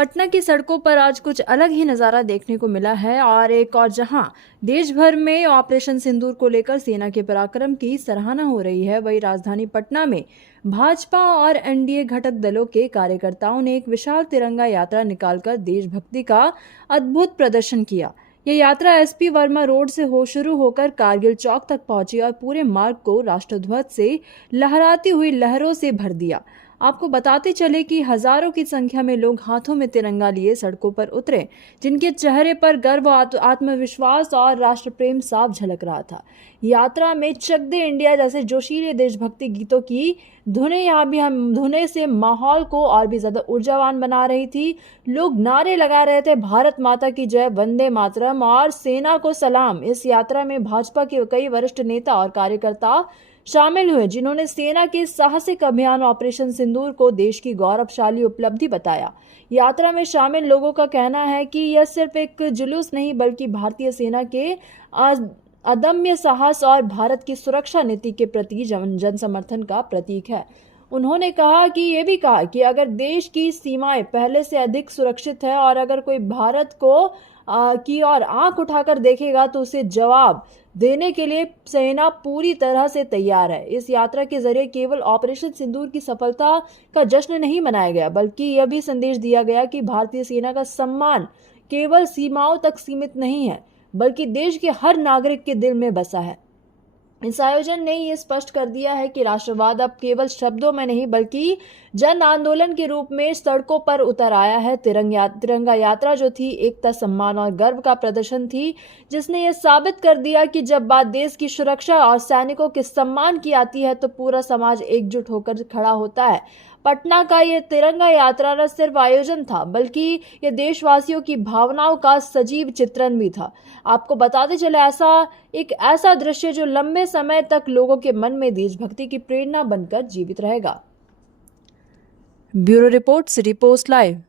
पटना की सड़कों पर आज कुछ अलग ही नज़ारा देखने को मिला है और एक और जहां देश भर में ऑपरेशन सिंदूर को लेकर सेना के पराक्रम की सराहना हो रही है, वहीं राजधानी पटना में भाजपा और एनडीए घटक दलों के कार्यकर्ताओं ने एक विशाल तिरंगा यात्रा निकालकर देशभक्ति का अद्भुत प्रदर्शन किया। यह यात्रा एसपी वर्मा रोड से शुरू होकर कारगिल चौक तक पहुंची और पूरे मार्ग को राष्ट्रध्वज से लहराती हुई लहरों से भर दिया। आपको बताते चले कि हजारों की संख्या में लोग हाथों में तिरंगा लिए सड़कों पर उतरे, जिनके चेहरे पर गर्व, आत्मविश्वास और राष्ट्र प्रेम साफ झलक रहा था। यात्रा में चक दे इंडिया जैसे जोशीले देशभक्ति गीतों की धुनें से माहौल को और भी ज्यादा ऊर्जावान बना रही थी। लोग नारे लगा रहे थे, भारत माता की जय, वंदे मातरम और सेना को सलाम। इस यात्रा में भाजपा के कई वरिष्ठ नेता और कार्यकर्ता शामिल हुए, जिन्होंने सेना के साहसिक अभियान ऑपरेशन सिंदूर को देश की गौरवशाली उपलब्धि बताया। यात्रा में शामिल लोगों का कहना है कि यह सिर्फ एक जुलूस नहीं, बल्कि भारतीय सेना के अदम्य साहस और भारत की सुरक्षा नीति के प्रति जन समर्थन का प्रतीक है। उन्होंने ये भी कहा कि अगर देश की सीमाएं पहले से अधिक सुरक्षित है और अगर कोई भारत की ओर आंख उठाकर देखेगा तो उसे जवाब देने के लिए सेना पूरी तरह से तैयार है। इस यात्रा के जरिए केवल ऑपरेशन सिंदूर की सफलता का जश्न नहीं मनाया गया, बल्कि यह भी संदेश दिया गया कि भारतीय सेना का सम्मान केवल सीमाओं तक सीमित नहीं है, बल्कि देश के हर नागरिक के दिल में बसा है। इस आयोजन ने ये स्पष्ट कर दिया है कि राष्ट्रवाद अब केवल शब्दों में नहीं, बल्कि जन आंदोलन के रूप में सड़कों पर उतर आया है। तिरंगा यात्रा जो थी, एकता, सम्मान और गर्व का प्रदर्शन थी, जिसने ये साबित कर दिया कि जब बात देश की सुरक्षा और सैनिकों के सम्मान की आती है तो पूरा समाज एकजुट होकर खड़ा होता है। पटना का ये तिरंगा यात्रा न सिर्फ आयोजन था, बल्कि ये देशवासियों की भावनाओं का सजीव चित्रण भी था। आपको बताते चले, एक ऐसा दृश्य जो लंबे समय तक लोगों के मन में देशभक्ति की प्रेरणा बनकर जीवित रहेगा। Bureau report, city post live.